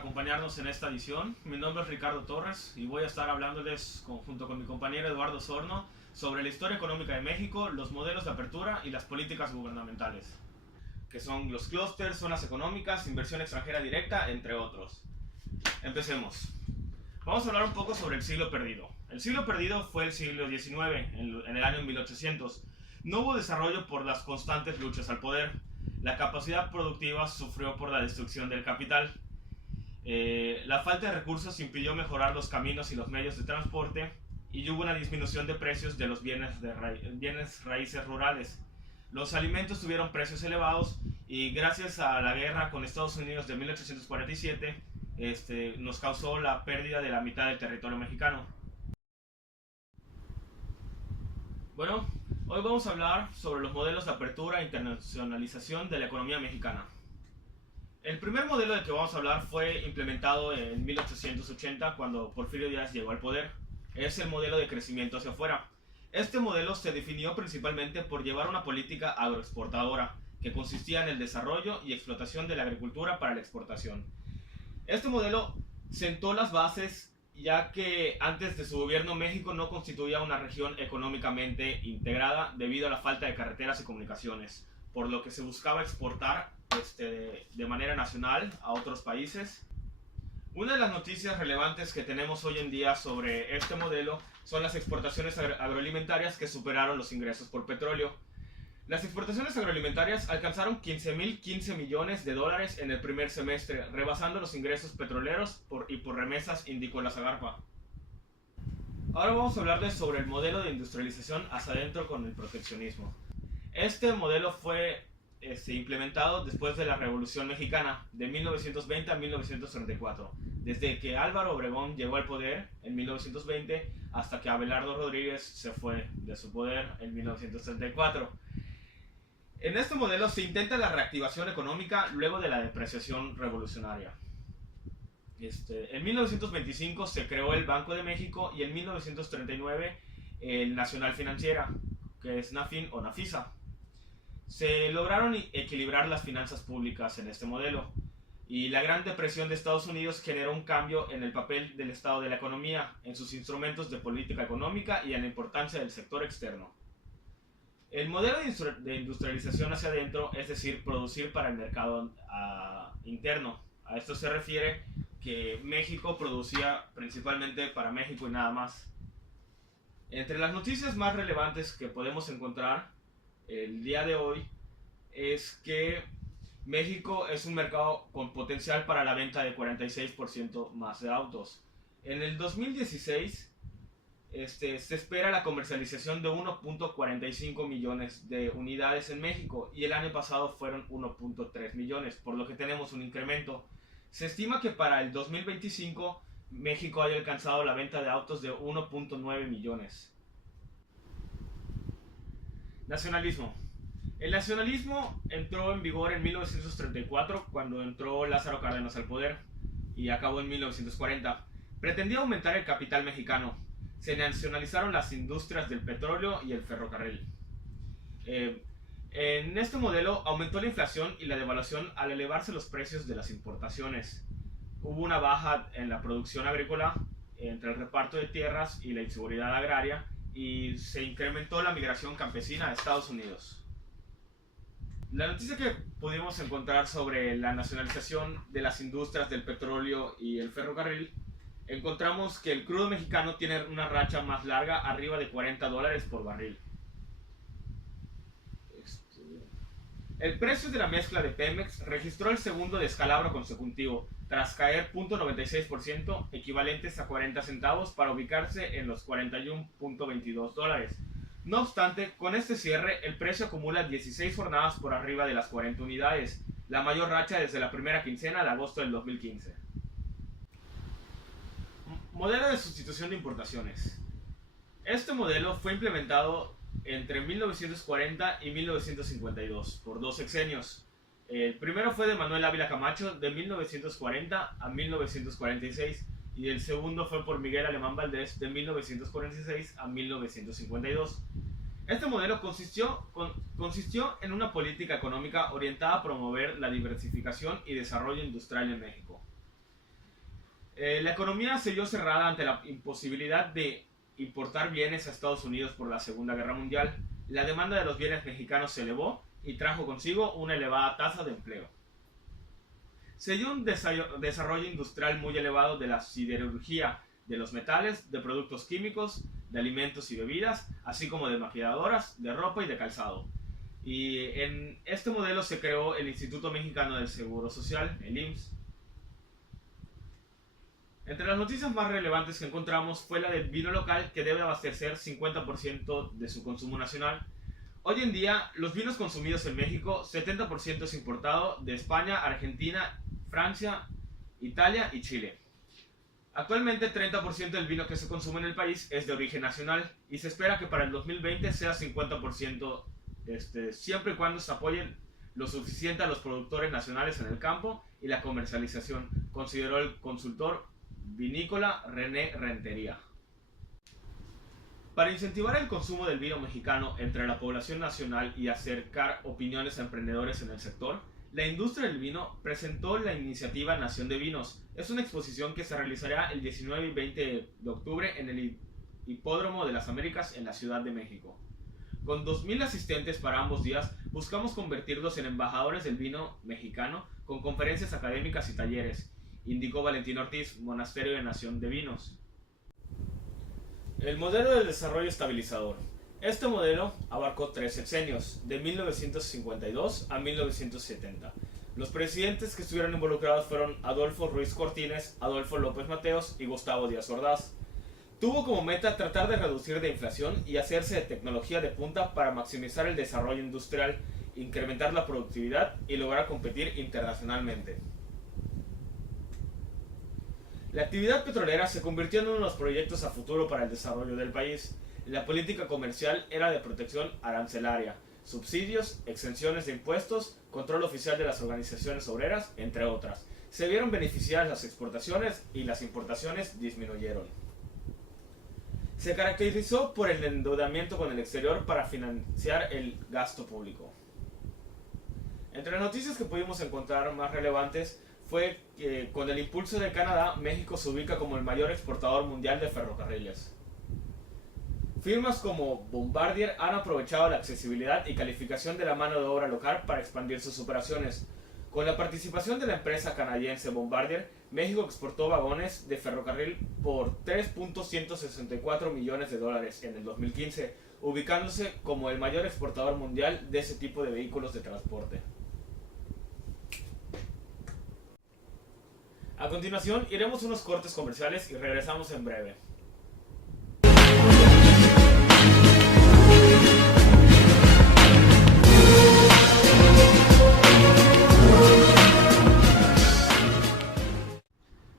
acompañarnos en esta edición. Mi nombre es Ricardo Torres y voy a estar hablándoles junto con mi compañero Eduardo Sorno sobre la historia económica de México, los modelos de apertura y las políticas gubernamentales, que son los clústeres, zonas económicas, inversión extranjera directa, entre otros. Empecemos. Vamos a hablar un poco sobre el siglo perdido. El siglo perdido fue el siglo XIX, en el año 1800. No hubo desarrollo por las constantes luchas al poder. La capacidad productiva sufrió por la destrucción del capital. La falta de recursos impidió mejorar los caminos y los medios de transporte y hubo una disminución de precios de los bienes raíces rurales. Los alimentos tuvieron precios elevados y gracias a la guerra con Estados Unidos de 1847 nos causó la pérdida de la mitad del territorio mexicano. Bueno, hoy vamos a hablar sobre los modelos de apertura e internacionalización de la economía mexicana. El primer modelo del que vamos a hablar fue implementado en 1880 cuando Porfirio Díaz llegó al poder. Es el modelo de crecimiento hacia afuera. Este modelo se definió principalmente por llevar una política agroexportadora que consistía en el desarrollo y explotación de la agricultura para la exportación. Este modelo sentó las bases ya que antes de su gobierno México no constituía una región económicamente integrada debido a la falta de carreteras y comunicaciones, por lo que se buscaba exportar de manera nacional a otros países. Una de las noticias relevantes que tenemos hoy en día sobre este modelo son las exportaciones agroalimentarias que superaron los ingresos por petróleo. Las exportaciones agroalimentarias alcanzaron 15.015 millones de dólares en el primer semestre, rebasando los ingresos petroleros y por remesas, indicó la Zagarpa. Ahora vamos a hablarles sobre el modelo de industrialización hacia adentro con el proteccionismo. Este modelo fue implementado después de la Revolución Mexicana de 1920 a 1934, desde que Álvaro Obregón llegó al poder en 1920 hasta que Abelardo Rodríguez se fue de su poder en 1934. En este modelo se intenta la reactivación económica luego de la depreciación revolucionaria. En 1925 se creó el Banco de México y en 1939 el Nacional Financiera, que es NAFIN o NAFISA. Se lograron equilibrar las finanzas públicas en este modelo y la Gran Depresión de Estados Unidos generó un cambio en el papel del Estado de la economía, en sus instrumentos de política económica y en la importancia del sector externo. El modelo de industrialización hacia adentro, es decir, producir para el mercado interno. A esto se refiere que México producía principalmente para México y nada más. Entre las noticias más relevantes que podemos encontrar el día de hoy es que México es un mercado con potencial para la venta de 46% más de autos. En el 2016 se espera la comercialización de 1.45 millones de unidades en México y el año pasado fueron 1.3 millones, por lo que tenemos un incremento. Se estima que para el 2025 México haya alcanzado la venta de autos de 1.9 millones. Nacionalismo. El nacionalismo entró en vigor en 1934 cuando entró Lázaro Cárdenas al poder y acabó en 1940. Pretendía aumentar el capital mexicano. Se nacionalizaron las industrias del petróleo y el ferrocarril. En este modelo aumentó la inflación y la devaluación al elevarse los precios de las importaciones. Hubo una baja en la producción agrícola entre el reparto de tierras y la inseguridad agraria y se incrementó la migración campesina a Estados Unidos. La noticia que pudimos encontrar sobre la nacionalización de las industrias del petróleo y el ferrocarril, encontramos que el crudo mexicano tiene una racha más larga, arriba de $40 por barril. El precio de la mezcla de Pemex registró el segundo descalabro consecutivo, tras caer 0.96%, equivalentes a 40 centavos, para ubicarse en los $41.22. No obstante, con este cierre, el precio acumula 16 jornadas por arriba de las 40 unidades, la mayor racha desde la primera quincena de agosto del 2015. Modelo de sustitución de importaciones. Este modelo fue implementado entre 1940 y 1952 por dos sexenios. El primero fue de Manuel Ávila Camacho de 1940 a 1946 y el segundo fue por Miguel Alemán Valdés de 1946 a 1952. Este modelo consistió en una política económica orientada a promover la diversificación y desarrollo industrial en México. La economía se vio cerrada ante la imposibilidad de importar bienes a Estados Unidos por la Segunda Guerra Mundial. La demanda de los bienes mexicanos se elevó y trajo consigo una elevada tasa de empleo. Se dio un desarrollo industrial muy elevado de la siderurgia, de los metales, de productos químicos, de alimentos y bebidas, así como de maquiladoras, de ropa y de calzado. Y en este modelo se creó el Instituto Mexicano del Seguro Social, el IMSS. Entre las noticias más relevantes que encontramos fue la del vino local, que debe abastecer 50% de su consumo nacional. Hoy en día, los vinos consumidos en México, 70% es importado de España, Argentina, Francia, Italia y Chile. Actualmente, 30% del vino que se consume en el país es de origen nacional y se espera que para el 2020 sea 50%, siempre y cuando se apoyen lo suficiente a los productores nacionales en el campo y la comercialización, consideró el consultor vinícola René Rentería. Para incentivar el consumo del vino mexicano entre la población nacional y acercar opiniones a emprendedores en el sector, la industria del vino presentó la iniciativa Nación de Vinos. Es una exposición que se realizará el 19 y 20 de octubre en el Hipódromo de las Américas en la Ciudad de México. Con 2,000 asistentes para ambos días, buscamos convertirlos en embajadores del vino mexicano con conferencias académicas y talleres, indicó Valentín Ortiz, Monasterio de Nación de Vinos. El modelo del desarrollo estabilizador. Este modelo abarcó 3 sexenios, de 1952 a 1970. Los presidentes que estuvieron involucrados fueron Adolfo Ruiz Cortines, Adolfo López Mateos y Gustavo Díaz Ordaz. Tuvo como meta tratar de reducir la inflación y hacerse de tecnología de punta para maximizar el desarrollo industrial, incrementar la productividad y lograr competir internacionalmente. La actividad petrolera se convirtió en uno de los proyectos a futuro para el desarrollo del país. La política comercial era de protección arancelaria, subsidios, exenciones de impuestos, control oficial de las organizaciones obreras, entre otras. Se vieron beneficiadas las exportaciones y las importaciones disminuyeron. Se caracterizó por el endeudamiento con el exterior para financiar el gasto público. Entre las noticias que pudimos encontrar más relevantes fue que con el impulso de Canadá, México se ubica como el mayor exportador mundial de ferrocarriles. Firmas como Bombardier han aprovechado la accesibilidad y calificación de la mano de obra local para expandir sus operaciones. Con la participación de la empresa canadiense Bombardier, México exportó vagones de ferrocarril por $3.164 millones en el 2015, ubicándose como el mayor exportador mundial de ese tipo de vehículos de transporte. A continuación, iremos unos cortes comerciales y regresamos en breve.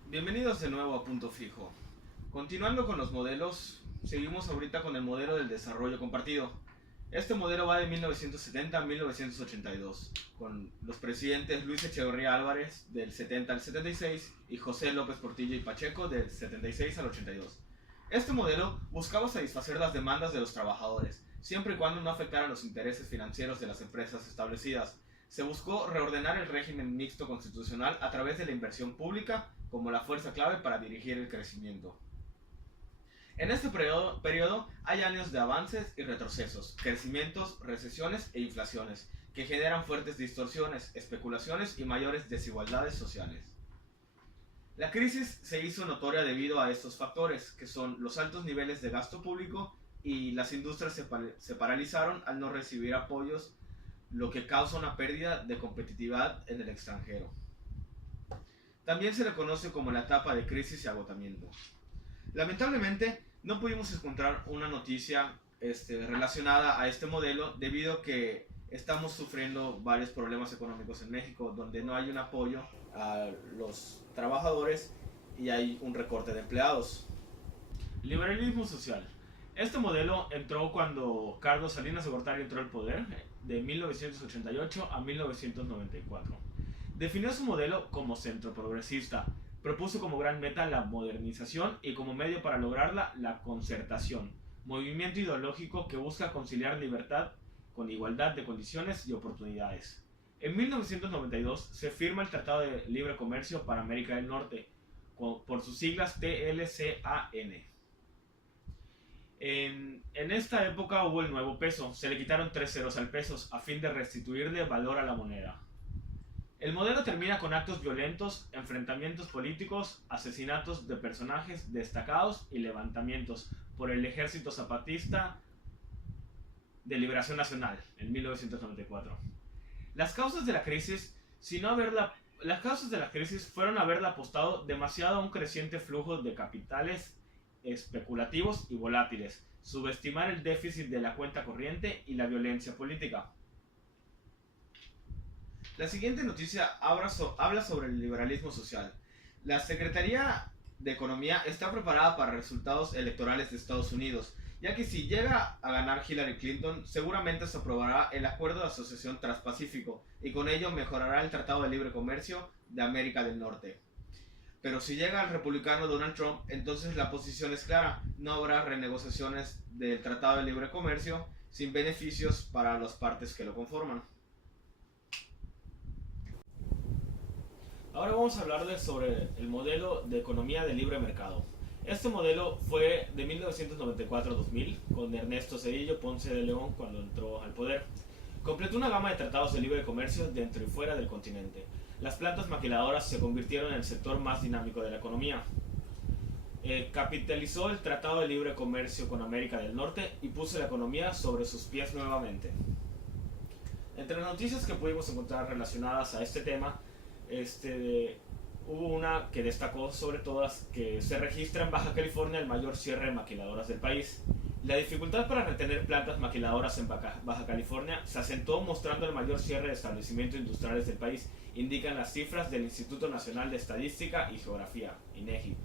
Bienvenidos de nuevo a Punto Fijo. Continuando con los modelos, seguimos ahorita con el modelo del desarrollo compartido. Este modelo va de 1970 a 1982, con los presidentes Luis Echeverría Álvarez del 70 al 76 y José López Portillo y Pacheco del 76 al 82. Este modelo buscaba satisfacer las demandas de los trabajadores, siempre y cuando no afectaran los intereses financieros de las empresas establecidas. Se buscó reordenar el régimen mixto constitucional a través de la inversión pública como la fuerza clave para dirigir el crecimiento. En este periodo hay años de avances y retrocesos, crecimientos, recesiones e inflaciones, que generan fuertes distorsiones, especulaciones y mayores desigualdades sociales. La crisis se hizo notoria debido a estos factores, que son los altos niveles de gasto público y las industrias se paralizaron al no recibir apoyos, lo que causa una pérdida de competitividad en el extranjero. También se le conoce como la etapa de crisis y agotamiento. Lamentablemente, no pudimos encontrar una noticia relacionada a este modelo debido a que estamos sufriendo varios problemas económicos en México donde no hay un apoyo a los trabajadores y hay un recorte de empleados. Liberalismo social. Este modelo entró cuando Carlos Salinas de Gortari entró al poder de 1988 a 1994. Definió su modelo como centro progresista. Propuso como gran meta la modernización y como medio para lograrla la concertación, movimiento ideológico que busca conciliar libertad con igualdad de condiciones y oportunidades. En 1992 se firma el Tratado de Libre Comercio para América del Norte, por sus siglas TLCAN. En esta época hubo el nuevo peso, se le quitaron 3 ceros al peso a fin de restituirle valor a la moneda. El modelo termina con actos violentos, enfrentamientos políticos, asesinatos de personajes destacados y levantamientos por el Ejército Zapatista de Liberación Nacional en 1994. Las causas de la crisis fueron haberle apostado demasiado a un creciente flujo de capitales especulativos y volátiles, subestimar el déficit de la cuenta corriente y la violencia política. La siguiente noticia habla sobre el liberalismo social. La Secretaría de Economía está preparada para resultados electorales de Estados Unidos, ya que si llega a ganar Hillary Clinton, seguramente se aprobará el Acuerdo de Asociación Transpacífico y con ello mejorará el Tratado de Libre Comercio de América del Norte. Pero si llega el republicano Donald Trump, entonces la posición es clara: no habrá renegociaciones del Tratado de Libre Comercio sin beneficios para las partes que lo conforman. Ahora vamos a hablar sobre el modelo de economía de libre mercado. Este modelo fue de 1994 a 2000, con Ernesto Zedillo Ponce de León cuando entró al poder. Completó una gama de tratados de libre comercio dentro y fuera del continente. Las plantas maquiladoras se convirtieron en el sector más dinámico de la economía. Capitalizó el Tratado de Libre Comercio con América del Norte y puso la economía sobre sus pies nuevamente. Entre las noticias que pudimos encontrar relacionadas a este tema, hubo una que destacó sobre todas, que se registra en Baja California el mayor cierre de maquiladoras del país. La dificultad para retener plantas maquiladoras en Baja California se acentuó mostrando el mayor cierre de establecimientos industriales del país, indican las cifras del Instituto Nacional de Estadística y Geografía, INEGI.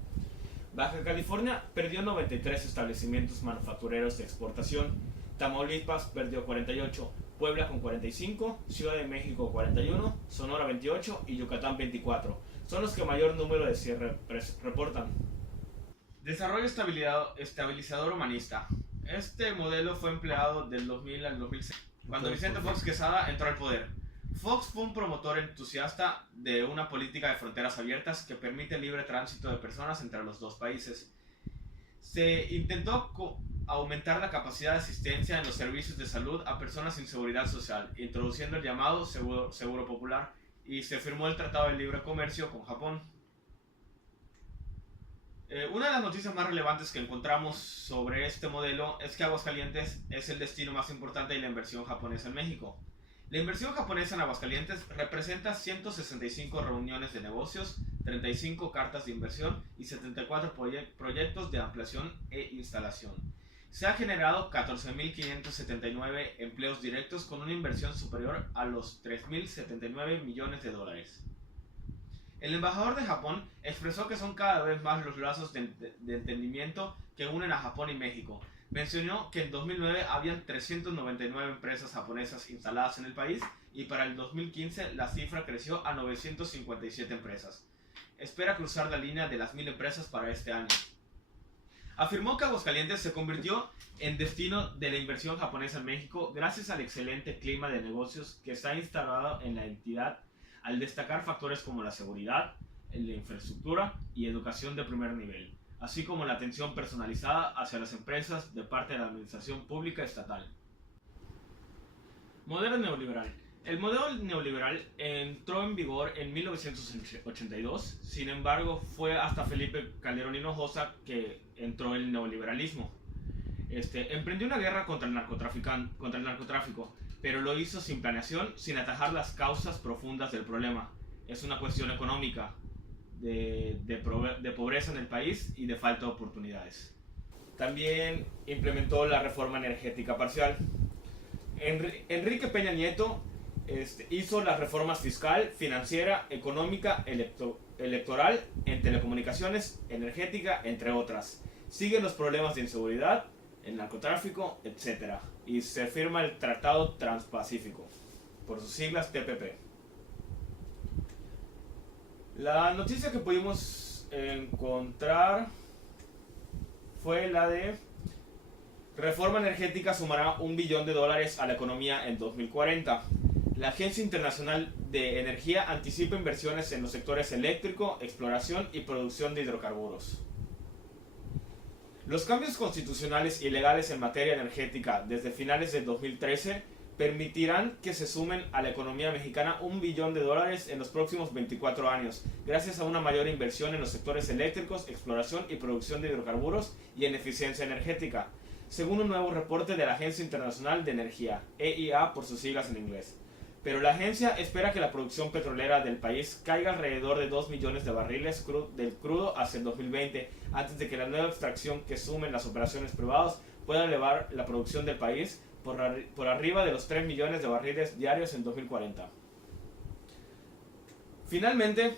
Baja California perdió 93 establecimientos manufactureros de exportación, Tamaulipas perdió 48, Puebla con 45, Ciudad de México 41, Sonora 28 y Yucatán 24. Son los que mayor número de cierre reportan. Desarrollo estabilizador humanista. Este modelo fue empleado del 2000 al 2006, cuando Vicente Fox Quesada entró al poder. Fox fue un promotor entusiasta de una política de fronteras abiertas que permite el libre tránsito de personas entre los dos países. Se intentó aumentar la capacidad de asistencia en los servicios de salud a personas sin seguridad social, introduciendo el llamado seguro popular, y se firmó el Tratado de Libre Comercio con Japón. Una de las noticias más relevantes que encontramos sobre este modelo es que Aguascalientes es el destino más importante de la inversión japonesa en México. La inversión japonesa en Aguascalientes representa 165 reuniones de negocios, 35 cartas de inversión y 74 proyectos de ampliación e instalación. Se ha generado 14.579 empleos directos con una inversión superior a los 3.079 millones de dólares. El embajador de Japón expresó que son cada vez más los lazos de entendimiento que unen a Japón y México. Mencionó que en 2009 habían 399 empresas japonesas instaladas en el país y para el 2015 la cifra creció a 957 empresas. Espera cruzar la línea de las 1000 empresas para este año. Afirmó que Aguascalientes se convirtió en destino de la inversión japonesa en México gracias al excelente clima de negocios que se ha instalado en la entidad, al destacar factores como la seguridad, la infraestructura y educación de primer nivel, así como la atención personalizada hacia las empresas de parte de la administración pública estatal. Modelo neoliberal. El modelo neoliberal entró en vigor en 1982, sin embargo fue hasta Felipe Calderón Hinojosa que entró el neoliberalismo. Emprendió una guerra contra el narcotráfico, pero lo hizo sin planeación, sin atajar las causas profundas del problema. Es una cuestión económica, de pobreza en el país y de falta de oportunidades. También implementó la reforma energética parcial. Enrique Peña Nieto hizo las reformas fiscal, financiera, económica, electoral, en telecomunicaciones, energética, entre otras. Siguen los problemas de inseguridad, el narcotráfico, etc. Y se firma el Tratado Transpacífico, por sus siglas TPP. La noticia que pudimos encontrar fue la de reforma energética sumará $1 billón a la economía en 2040. La Agencia Internacional de Energía anticipa inversiones en los sectores eléctrico, exploración y producción de hidrocarburos. Los cambios constitucionales y legales en materia energética desde finales del 2013 permitirán que se sumen a la economía mexicana $1 billón en los próximos 24 años, gracias a una mayor inversión en los sectores eléctricos, exploración y producción de hidrocarburos y en eficiencia energética, según un nuevo reporte de la Agencia Internacional de Energía, EIA por sus siglas en inglés. Pero la agencia espera que la producción petrolera del país caiga alrededor de 2 millones de barriles del crudo hacia el 2020, antes de que la nueva extracción que sumen las operaciones privadas pueda elevar la producción del país por arriba de los 3 millones de barriles diarios en 2040. Finalmente,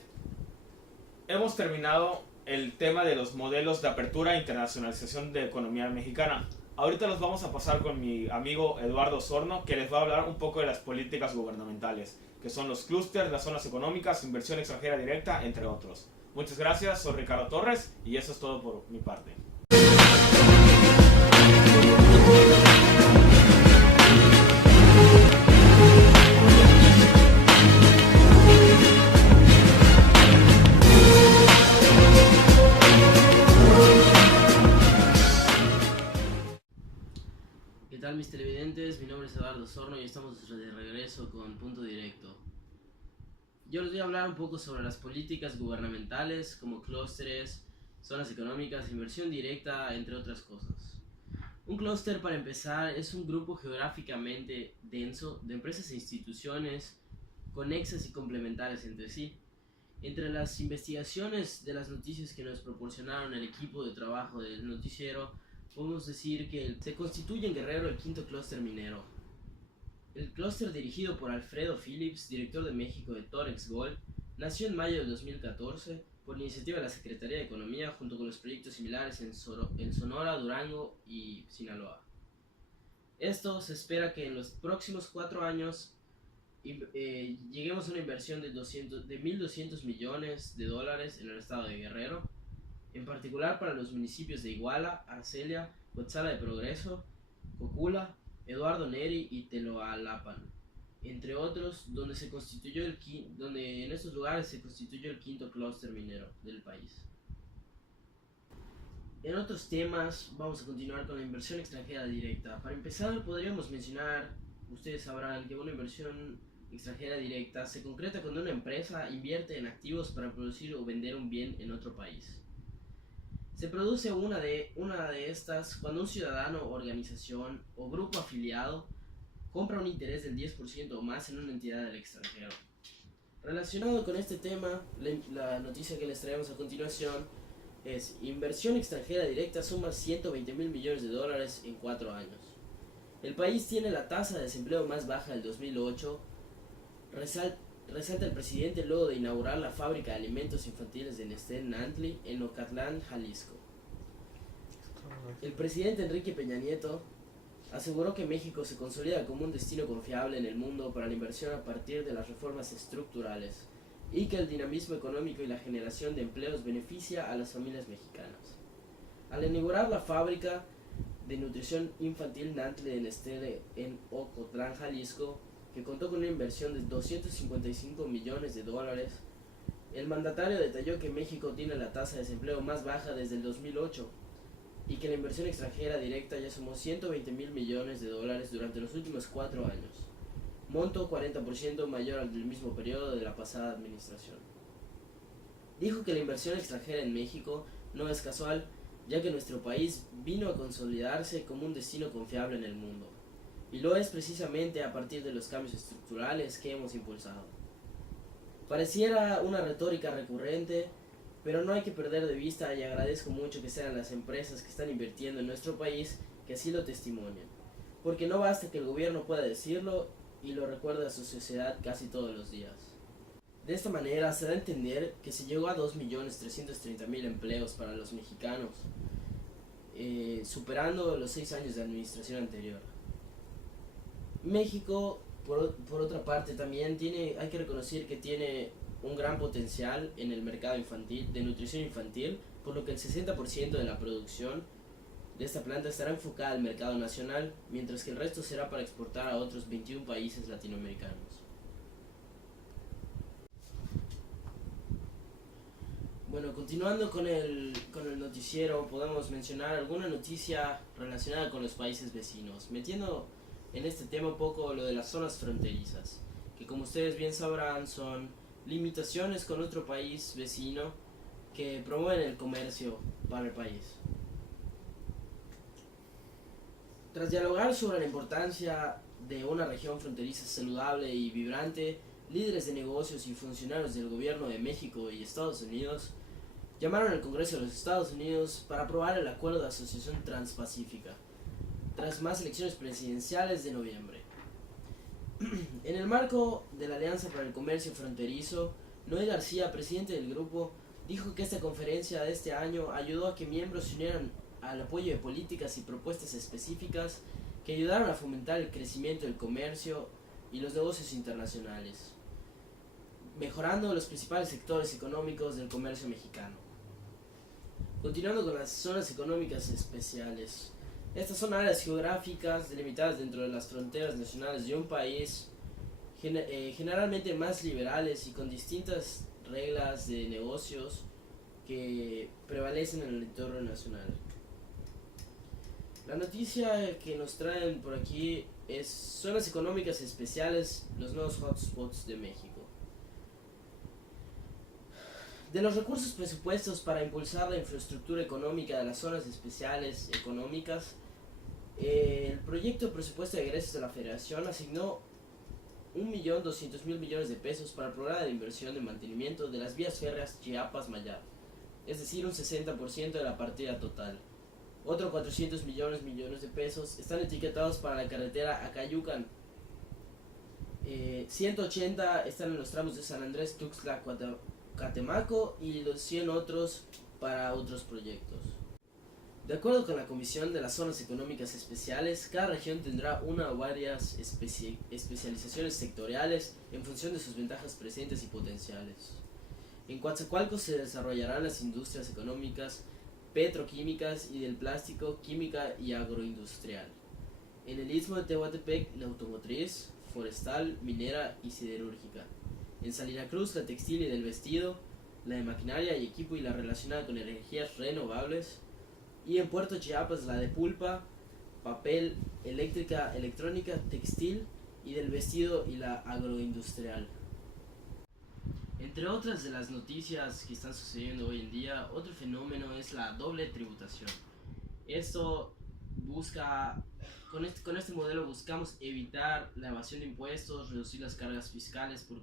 hemos terminado el tema de los modelos de apertura e internacionalización de la economía mexicana. Ahorita los vamos a pasar con mi amigo Eduardo Osorno, que les va a hablar un poco de las políticas gubernamentales, que son los clústeres, las zonas económicas, inversión extranjera directa, entre otros. Muchas gracias, soy Ricardo Torres y eso es todo por mi parte. ¿Qué tal, mis televidentes? Mi nombre es Eduardo Osorno y estamos de regreso con Punto Directo. Yo les voy a hablar un poco sobre las políticas gubernamentales como clústeres, zonas económicas, inversión directa, entre otras cosas. Un clúster, para empezar, es un grupo geográficamente denso de empresas e instituciones conexas y complementarias entre sí. Entre las investigaciones de las noticias que nos proporcionaron el equipo de trabajo del noticiero, podemos decir que se constituye en Guerrero el quinto clúster minero. El clúster, dirigido por Alfredo Phillips, director de México de Torex Gold, nació en mayo de 2014 por iniciativa de la Secretaría de Economía junto con los proyectos similares en Sonora, Durango y Sinaloa. Esto se espera que en los próximos 4 años lleguemos a una inversión de 1.200 millones de dólares en el estado de Guerrero, en particular para los municipios de Iguala, Arcelia, Coatzala de Progreso, Cocula, Eduardo Neri y Teloalapan, entre otros, donde en estos lugares se constituyó el quinto clúster minero del país. En otros temas, vamos a continuar con la inversión extranjera directa. Para empezar, podríamos mencionar, ustedes sabrán, que una inversión extranjera directa se concreta cuando una empresa invierte en activos para producir o vender un bien en otro país. Se produce una de estas cuando un ciudadano, organización o grupo afiliado compra un interés del 10% o más en una entidad del extranjero. Relacionado con este tema, la noticia que les traemos a continuación es: inversión extranjera directa suma 120 mil millones de dólares en 4 años. El país tiene la tasa de desempleo más baja del 2008, resalta el presidente luego de inaugurar la fábrica de alimentos infantiles de Nestlé Nantli en Ocotlán, Jalisco. El presidente Enrique Peña Nieto aseguró que México se consolida como un destino confiable en el mundo para la inversión a partir de las reformas estructurales y que el dinamismo económico y la generación de empleos beneficia a las familias mexicanas. Al inaugurar la fábrica de nutrición infantil Nantli de Nestlé en Ocotlán, Jalisco, que contó con una inversión de 255 millones de dólares, el mandatario detalló que México tiene la tasa de desempleo más baja desde el 2008 y que la inversión extranjera directa ya sumó 120 mil millones de dólares durante los últimos 4 años, monto 40% mayor al del mismo periodo de la pasada administración. Dijo que la inversión extranjera en México no es casual, ya que nuestro país vino a consolidarse como un destino confiable en el mundo, y lo es precisamente a partir de los cambios estructurales que hemos impulsado. Pareciera una retórica recurrente, pero no hay que perder de vista, y agradezco mucho que sean las empresas que están invirtiendo en nuestro país que así lo testimonian, porque no basta que el gobierno pueda decirlo y lo recuerde a su sociedad casi todos los días. De esta manera se da a entender que se llegó a 2.330.000 empleos para los mexicanos, superando los 6 años de administración anterior. México, por otra parte, también hay que reconocer que tiene un gran potencial en el mercado infantil, de nutrición infantil, por lo que el 60% de la producción de esta planta estará enfocada al mercado nacional, mientras que el resto será para exportar a otros 21 países latinoamericanos. Bueno, continuando con el noticiero, podemos mencionar alguna noticia relacionada con los países vecinos, metiendo en este tema un poco lo de las zonas fronterizas, que como ustedes bien sabrán son limitaciones con otro país vecino que promueven el comercio para el país. Tras dialogar sobre la importancia de una región fronteriza saludable y vibrante, líderes de negocios y funcionarios del gobierno de México y Estados Unidos llamaron al Congreso de los Estados Unidos para aprobar el Acuerdo de Asociación Transpacífica, tras más elecciones presidenciales de noviembre. En el marco de la Alianza para el Comercio Fronterizo, Noé García, presidente del grupo, dijo que esta conferencia de este año ayudó a que miembros se unieran al apoyo de políticas y propuestas específicas que ayudaron a fomentar el crecimiento del comercio y los negocios internacionales, mejorando los principales sectores económicos del comercio mexicano. Continuando con las zonas económicas especiales. Estas son áreas geográficas delimitadas dentro de las fronteras nacionales de un país, generalmente más liberales y con distintas reglas de negocios que prevalecen en el entorno nacional. La noticia que nos traen por aquí es zonas económicas especiales, los nuevos hotspots de México. De los recursos presupuestos para impulsar la infraestructura económica de las zonas especiales económicas, el proyecto de presupuesto de egresos de la Federación asignó 1.200.000 millones de pesos para el programa de inversión de mantenimiento de las vías férreas Chiapas-Mayar, es decir, un 60% de la partida total. Otros 400 millones de pesos están etiquetados para la carretera Acayucan. 180 están en los tramos de San Andrés, Tuxtla, Catemaco y los 100 otros para otros proyectos. De acuerdo con la Comisión de las Zonas Económicas Especiales, cada región tendrá una o varias especializaciones sectoriales en función de sus ventajas presentes y potenciales. En Coatzacoalcos se desarrollarán las industrias económicas, petroquímicas y del plástico, química y agroindustrial. En el Istmo de Tehuantepec, la automotriz, forestal, minera y siderúrgica. En Salina Cruz, la textil y del vestido, la de maquinaria y equipo y la relacionada con energías renovables. Y en Puerto Chiapas, la de pulpa, papel, eléctrica, electrónica, textil y del vestido y la agroindustrial. Entre otras de las noticias que están sucediendo hoy en día, otro fenómeno es la doble tributación. Esto busca, con este modelo buscamos evitar la evasión de impuestos, reducir las cargas fiscales por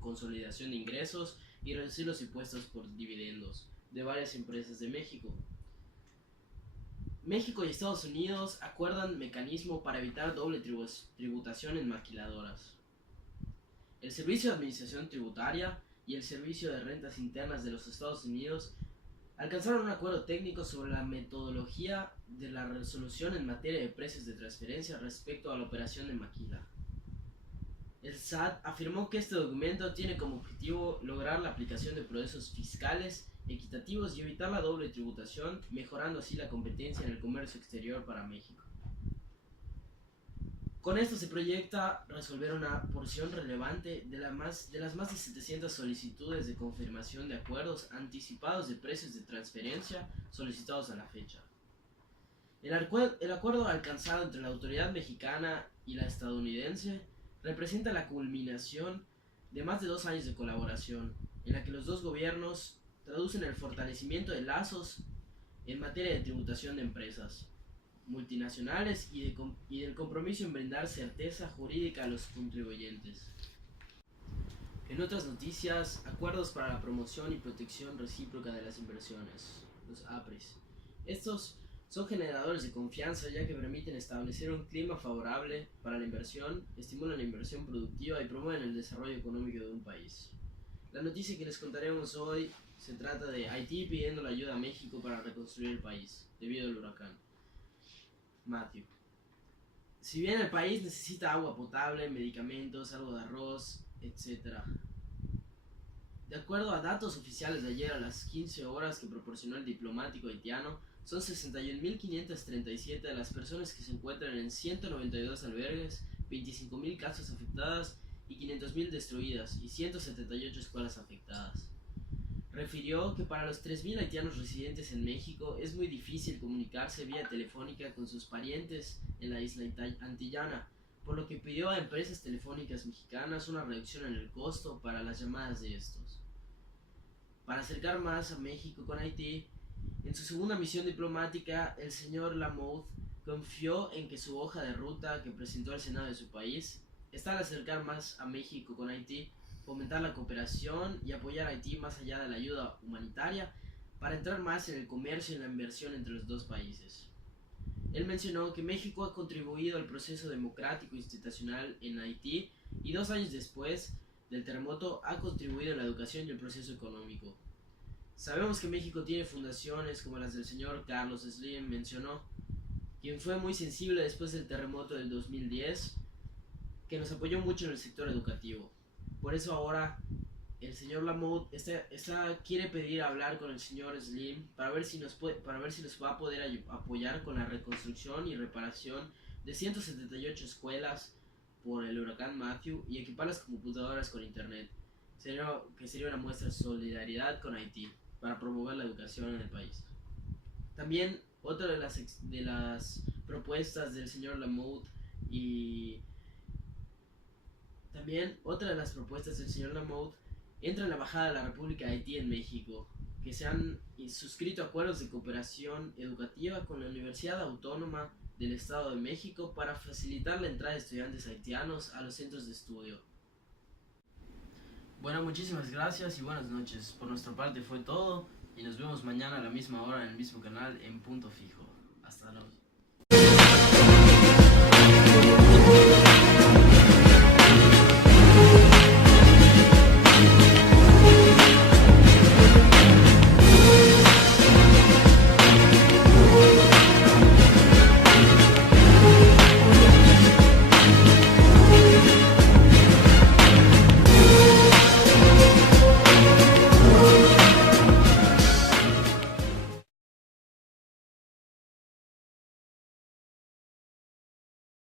consolidación de ingresos y reducir los impuestos por dividendos de varias empresas de México. México y Estados Unidos acuerdan mecanismo para evitar doble tributación en maquiladoras. El Servicio de Administración Tributaria y el Servicio de Rentas Internas de los Estados Unidos alcanzaron un acuerdo técnico sobre la metodología de la resolución en materia de precios de transferencia respecto a la operación de maquila. El SAT afirmó que este documento tiene como objetivo lograr la aplicación de procesos fiscales equitativos y evitar la doble tributación, mejorando así la competencia en el comercio exterior para México. Con esto se proyecta resolver una porción relevante de las más de 700 solicitudes de confirmación de acuerdos anticipados de precios de transferencia solicitados a la fecha. El acuerdo alcanzado entre la autoridad mexicana y la estadounidense representa la culminación de más de 2 años de colaboración, en la que los dos gobiernos traducen el fortalecimiento de lazos en materia de tributación de empresas multinacionales y del compromiso en brindar certeza jurídica a los contribuyentes. En otras noticias, acuerdos para la promoción y protección recíproca de las inversiones, los APRIs. Estos son generadores de confianza ya que permiten establecer un clima favorable para la inversión, estimulan la inversión productiva y promueven el desarrollo económico de un país. La noticia que les contaremos hoy se trata de Haití pidiendo la ayuda a México para reconstruir el país debido al huracán Matthew. Si bien el país necesita agua potable, medicamentos, algo de arroz, etc. De acuerdo a datos oficiales de ayer a las 15 horas que proporcionó el diplomático haitiano, son 61.537 de las personas que se encuentran en 192 albergues, 25.000 casas afectadas y 500.000 destruidas y 178 escuelas afectadas. refirió que para los 3.000 haitianos residentes en México es muy difícil comunicarse vía telefónica con sus parientes en la isla antillana, por lo que pidió a empresas telefónicas mexicanas una reducción en el costo para las llamadas de estos. Para acercar más a México con Haití, en su segunda misión diplomática, el señor Lamothe confió en que su hoja de ruta que presentó al Senado de su país está al acercar más a México con Haití, fomentar la cooperación y apoyar a Haití más allá de la ayuda humanitaria para entrar más en el comercio y en la inversión entre los dos países. Él mencionó que México ha contribuido al proceso democrático e institucional en Haití y 2 años después del terremoto ha contribuido en la educación y el proceso económico. Sabemos que México tiene fundaciones como las del señor Carlos Slim mencionó, quien fue muy sensible después del terremoto del 2010, que nos apoyó mucho en el sector educativo. Por eso ahora el señor Lamothe quiere pedir hablar con el señor Slim para ver si nos va a poder apoyar con la reconstrucción y reparación de 178 escuelas por el huracán Matthew y equiparlas con computadoras con internet, que sería una muestra de solidaridad con Haití para promover la educación en el país. También otra de las propuestas del señor Lamothe entra en la Embajada de la República de Haití en México, que se han suscrito acuerdos de cooperación educativa con la Universidad Autónoma del Estado de México para facilitar la entrada de estudiantes haitianos a los centros de estudio. Bueno, muchísimas gracias y buenas noches. Por nuestra parte fue todo y nos vemos mañana a la misma hora en el mismo canal en Punto Fijo. Hasta luego.